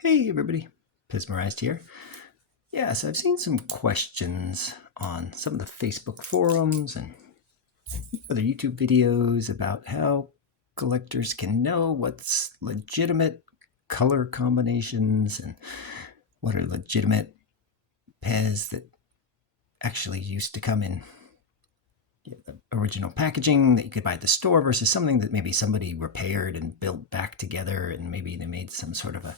Hey everybody, Pez here. Yes, I've seen some questions on some of the Facebook forums and other YouTube videos about how collectors can know what's legitimate color combinations and what are legitimate Pez that actually used to come in the original packaging that you could buy at the store versus something that maybe somebody repaired and built back together, and maybe they made some sort of a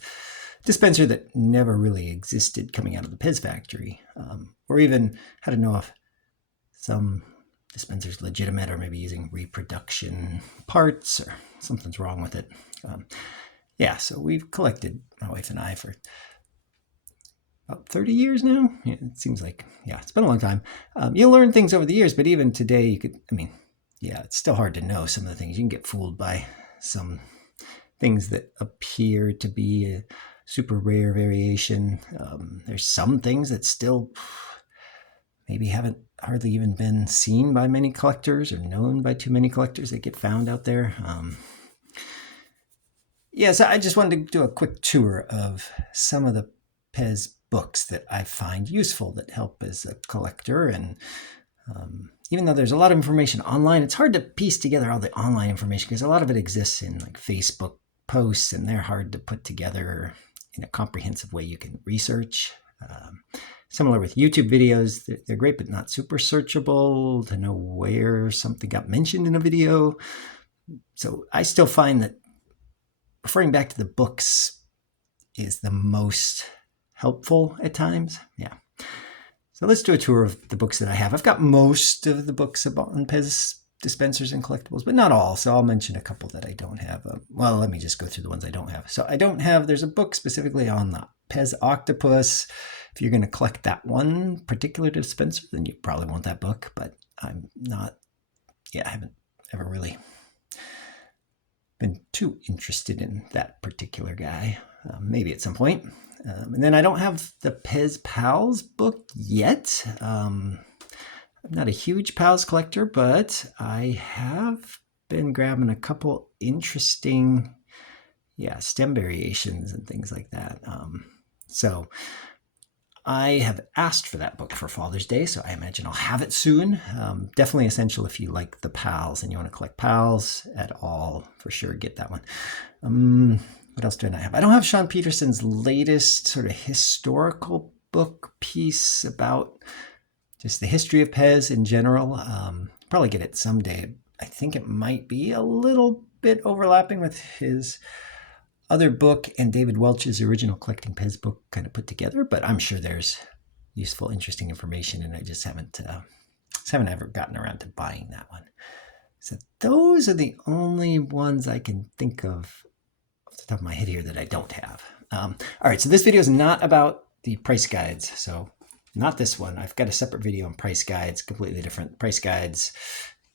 dispenser that never really existed coming out of the Pez factory, or even how to know if some dispenser's legitimate or maybe using reproduction parts or something's wrong with it. So we've collected, my wife and I, for about 30 years now. Yeah, it seems like, it's been a long time. You learn things over the years, but even today it's still hard to know some of the things. You can get fooled by some things that appear to be a super rare variation. There's some things that still maybe haven't hardly even been seen by many collectors or known by too many collectors that get found out there. So I just wanted to do a quick tour of some of the Pez books that I find useful that help as a collector. And even though there's a lot of information online, it's hard to piece together all the online information because a lot of it exists in like Facebook posts, and they're hard to put together in a comprehensive way you can research. Similar with YouTube videos, they're great but not super searchable to know where something got mentioned in a video. So I still find that referring back to the books is the most helpful at times. So let's do a tour of the books that I have. I've got most of the books on Pez dispensers and collectibles, but not all. So I'll mention a couple that I don't have. Let me just go through the ones I don't have. So there's a book specifically on the Pez Octopus. If you're going to collect that one particular dispenser, then you probably want that book, but I'm not, I haven't ever really been too interested in that particular guy. Maybe at some point. And then I don't have the Pez Pals book yet. I'm not a huge Pals collector, but I have been grabbing a couple interesting, stem variations and things like that. So I have asked for that book for Father's Day, so I imagine I'll have it soon. Definitely essential if you like the Pals and you want to collect Pals at all. For sure, get that one. What else do I not have? I don't have Sean Peterson's latest sort of historical book piece about just the history of Pez in general. Probably get it someday. I think it might be a little bit overlapping with his other book and David Welch's original Collecting Pez book kind of put together, but I'm sure there's useful, interesting information, and I just haven't ever gotten around to buying that one. So those are the only ones I can think of off the top of my head here that I don't have. All right, so this video is not about the price guides. So not this one. I've got a separate video on price guides, completely different price guides.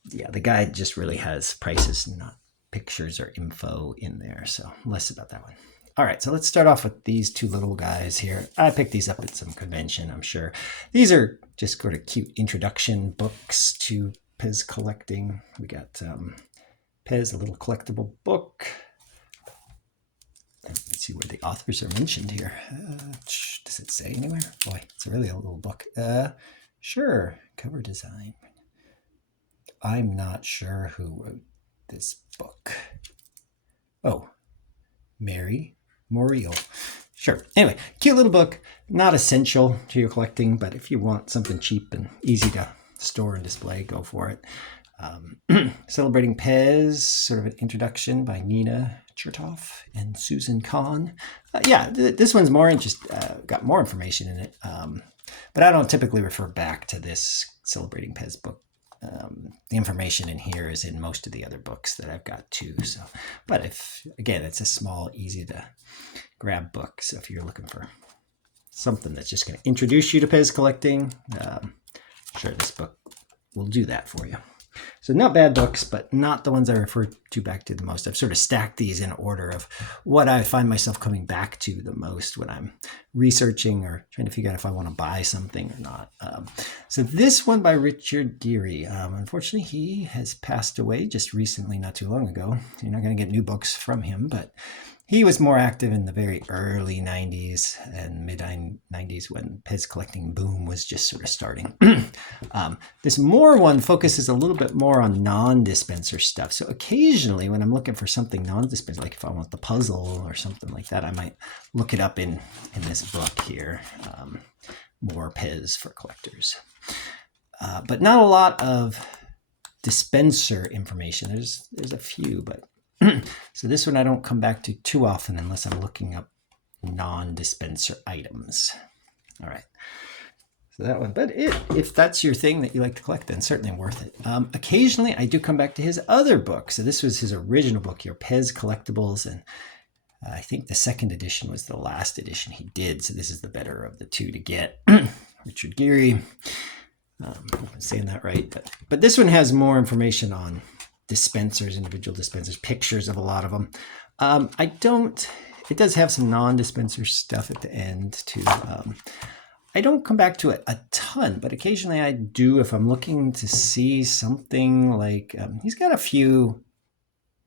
The guide just really has prices, not pictures or info in there. So less about that one. All right, so let's start off with these two little guys here. I picked these up at some convention, I'm sure. These are just sort of cute introduction books to Pez collecting. We got Pez, a little collectible book. Let's see where the authors are mentioned here. Does it say anywhere? Boy, it's really a little book. Sure, cover design. I'm not sure who wrote this book. Oh, Mary Morial. Sure. Anyway, cute little book. Not essential to your collecting, but if you want something cheap and easy to store and display, go for it. Celebrating Pez, sort of an introduction by Nina Chertoff and Susan Kahn. This one's more got more information in it, but I don't typically refer back to this Celebrating Pez book. The information in here is in most of the other books that I've got too. So, but it's a small, easy to grab book. So if you're looking for something that's just going to introduce you to Pez collecting, sure, this book will do that for you. So not bad books, but not the ones I refer to back to the most. I've sort of stacked these in order of what I find myself coming back to the most when I'm researching or trying to figure out if I want to buy something or not. So this one by Richard Geary. Unfortunately, he has passed away just recently, not too long ago. You're not going to get new books from him, but He was more active in the very early 90s and mid 90s when Pez Collecting boom was just sort of starting. This more one focuses a little bit more on non-dispenser stuff. So occasionally when I'm looking for something non-dispenser, like if I want the puzzle or something like that, I might look it up in this book here, More Pez for Collectors. But not a lot of dispenser information. There's a few, but so this one I don't come back to too often unless I'm looking up non-dispenser items. All right. So that one, but if that's your thing that you like to collect, then certainly worth it. Occasionally I do come back to his other book. So this was his original book here, Pez Collectibles, and I think the second edition was the last edition he did. So this is the better of the two to get. Richard Geary. I hope I'm saying that right, but this one has more information on dispensers, individual dispensers, pictures of a lot of them. It does have some non-dispenser stuff at the end too. I don't come back to it a ton, but occasionally I do if I'm looking to see something like, he's got a few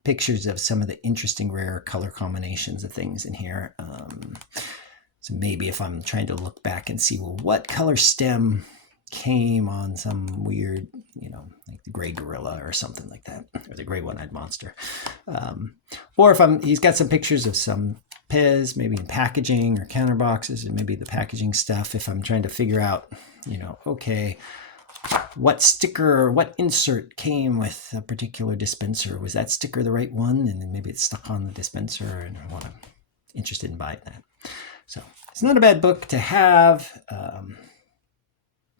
pictures of some of the interesting rare color combinations of things in here. So maybe if I'm trying to look back and see, well, what color stem came on some weird, like the gray gorilla or something like that, or the gray one-eyed monster. Or if he's got some pictures of some Pez, maybe in packaging or counter boxes, and maybe the packaging stuff. If I'm trying to figure out, okay, what sticker or what insert came with a particular dispenser? Was that sticker the right one? And then maybe it's stuck on the dispenser, and I'm interested in buying that. So it's not a bad book to have.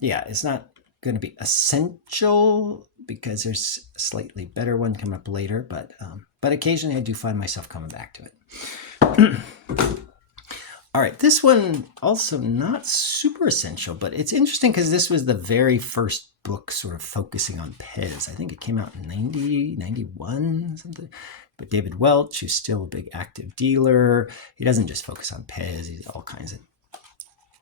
Yeah, it's not going to be essential because there's a slightly better one coming up later, but occasionally I do find myself coming back to it. All right, this one also not super essential, but it's interesting because this was the very first book sort of focusing on Pez. I think it came out in 90, 91, something. But David Welch, who's still a big active dealer, he doesn't just focus on Pez, he's all kinds of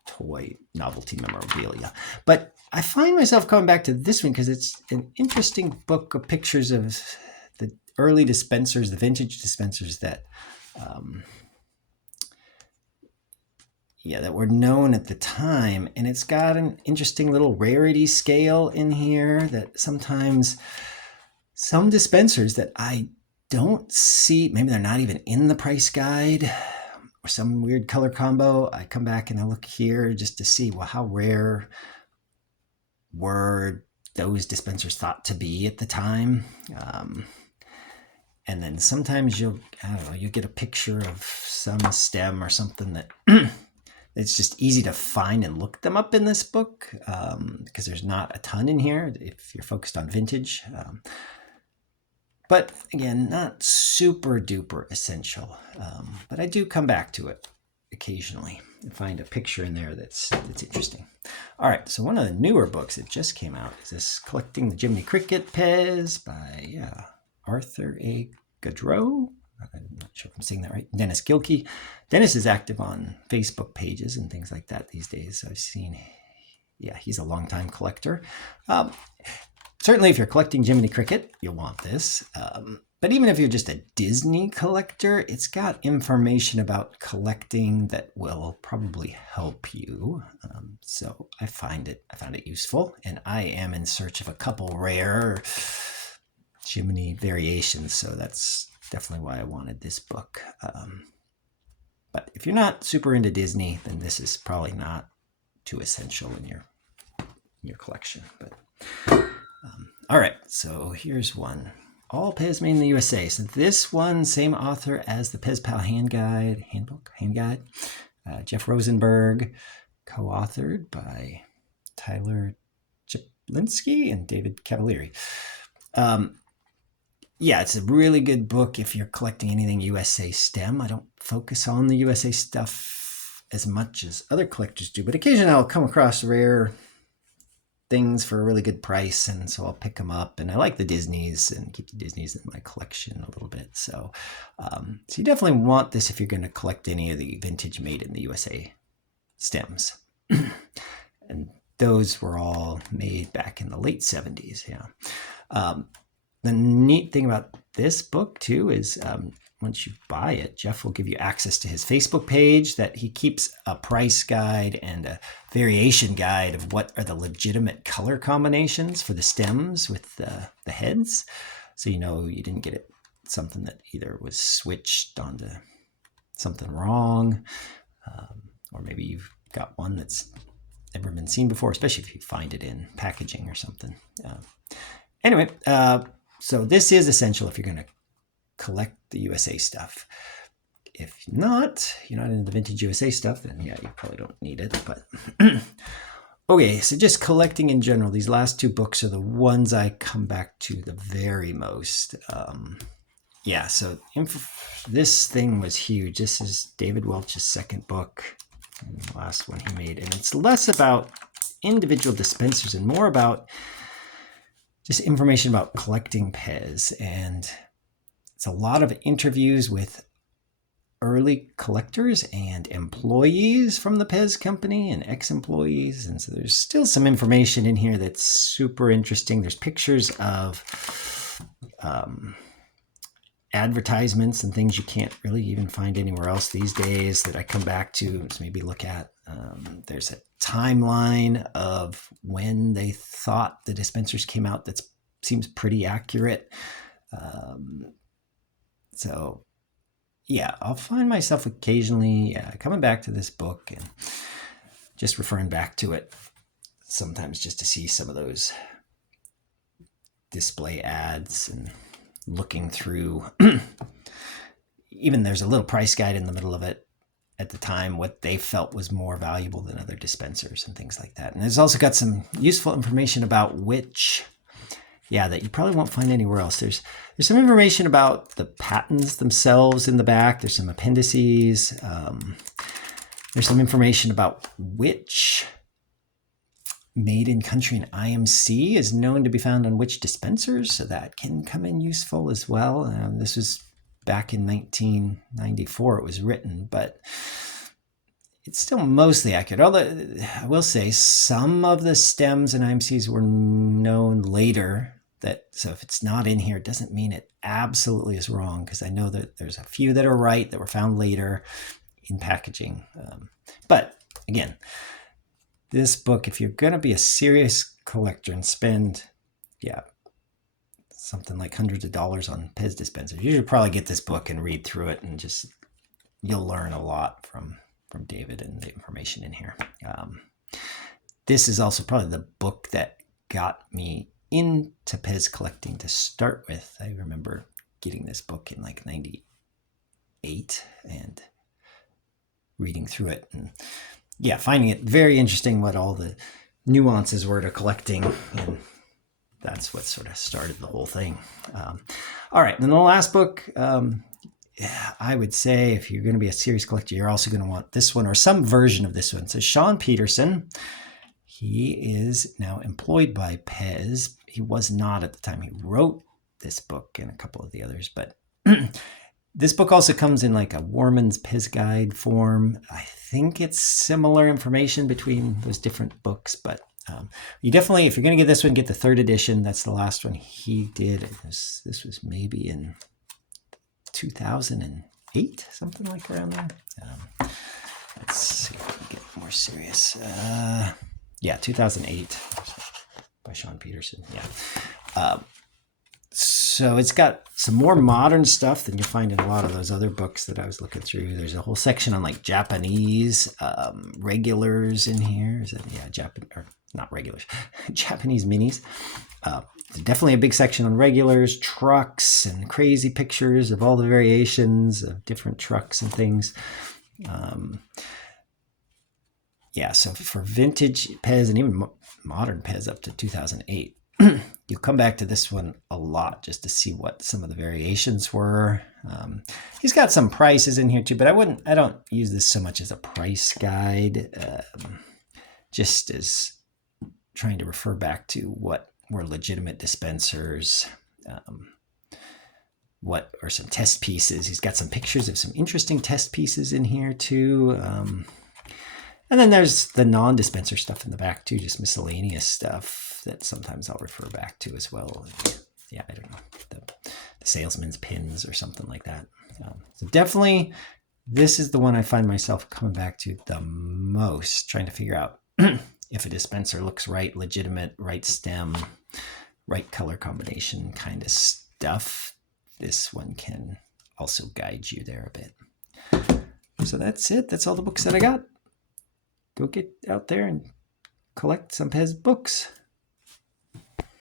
toy novelty memorabilia. But I find myself coming back to this one because it's an interesting book of pictures of the early dispensers, the vintage dispensers that that were known at the time. And it's got an interesting little rarity scale in here that sometimes some dispensers that I don't see, maybe they're not even in the price guide, or some weird color combo. I come back and I look here just to see, well, how rare were those dispensers thought to be at the time. And then sometimes you'll get a picture of some stem or something that it's just easy to find and look them up in this book because there's not a ton in here if you're focused on vintage. But again, not super duper essential. But I do come back to it occasionally and find a picture in there that's interesting. All right, so one of the newer books that just came out is this Collecting the Jiminy Cricket Pez by Arthur A. Gaudreau. I'm not sure if I'm saying that right. Dennis Gilkey. Dennis is active on Facebook pages and things like that these days. I've seen, he's a longtime collector. Certainly, if you're collecting Jiminy Cricket, you'll want this. But even if you're just a Disney collector, it's got information about collecting that will probably help you. So I found it useful, and I am in search of a couple rare Jiminy variations. So that's definitely why I wanted this book. But if you're not super into Disney, then this is probably not too essential in your collection. But all right, so here's one. All Pez Made in the USA. So this one, same author as the Pez Pal Handguide. Jeff Rosenberg, co-authored by Tyler Chiplinski and David Cavalieri. It's a really good book if you're collecting anything USA STEM. I don't focus on the USA stuff as much as other collectors do, but occasionally I'll come across rare things for a really good price, and so I'll pick them up. And I like the Disneys and keep the Disneys in my collection a little bit. So you definitely want this if you're going to collect any of the vintage Made in the USA stems. And those were all made back in the late 70s. The neat thing about this book too is once you buy it, Jeff will give you access to his Facebook page that he keeps a price guide and a variation guide of what are the legitimate color combinations for the stems with the heads. So you know you didn't get it something that either was switched onto something wrong, or maybe you've got one that's never been seen before, especially if you find it in packaging or something. Anyway, so this is essential if you're going to collect the USA stuff. If not, you're not into the vintage USA stuff, then yeah, you probably don't need it. But okay, so just collecting in general, these last two books are the ones I come back to the very most. Yeah, so this thing was huge. This is David Welch's second book, and the last one he made. And it's less about individual dispensers and more about just information about collecting Pez. And it's a lot of interviews with early collectors and employees from the Pez company and ex-employees. And so there's still some information in here that's super interesting. There's pictures of advertisements and things you can't really even find anywhere else these days that I come back to maybe look at. There's a timeline of when they thought the dispensers came out that seems pretty accurate. So yeah, I'll find myself occasionally coming back to this book and just referring back to it sometimes just to see some of those display ads and looking through. Even there's a little price guide in the middle of it at the time, what they felt was more valuable than other dispensers and things like that. And there's also got some useful information about which, that you probably won't find anywhere else. There's some information about the patents themselves in the back. There's some appendices. There's some information about which made in country and IMC is known to be found on which dispensers, so that can come in useful as well. This was back in 1994 it was written, but it's still mostly accurate. Although I will say some of the stems and IMCs were known later. So if it's not in here, it doesn't mean it absolutely is wrong, because I know that there's a few that are right that were found later in packaging. But again, this book, if you're going to be a serious collector and spend, something like hundreds of dollars on Pez dispensers, you should probably get this book and read through it, and you'll learn a lot from David and the information in here. This is also probably the book that got me into Pez collecting to start with. I remember getting this book in like 98 and reading through it and finding it very interesting what all the nuances were to collecting, and that's what sort of started the whole thing. All right, and then the last book, I would say if you're going to be a serious collector, you're also going to want this one or some version of this one. So Sean Peterson, he is now employed by Pez. He was not at the time he wrote this book and a couple of the others, but this book also comes in like a Warman's Pez Guide form. I think it's similar information between those different books, but you definitely, if you're going to get this one, get the third edition. That's the last one he did. This was maybe in 2008, something like around there. Let's see if we can get more serious. 2008 by Sean Peterson. So it's got some more modern stuff than you find in a lot of those other books that I was looking through. There's a whole section on like Japanese regulars in here. Is that not regulars, Japanese minis. Definitely a big section on regulars, trucks, and crazy pictures of all the variations of different trucks and things. So for vintage Pez and even modern Pez up to 2008, you'll come back to this one a lot just to see what some of the variations were. He's got some prices in here too, but I don't use this so much as a price guide, just as trying to refer back to what were legitimate dispensers, what are some test pieces. He's got some pictures of some interesting test pieces in here too. And then there's the non-dispenser stuff in the back too, just miscellaneous stuff that sometimes I'll refer back to as well. I don't know. The salesman's pins or something like that. So definitely, this is the one I find myself coming back to the most, trying to figure out if a dispenser looks right, legitimate, right stem, right color combination kind of stuff. This one can also guide you there a bit. So that's it. That's all the books that I got. Go get out there and collect some Pez books.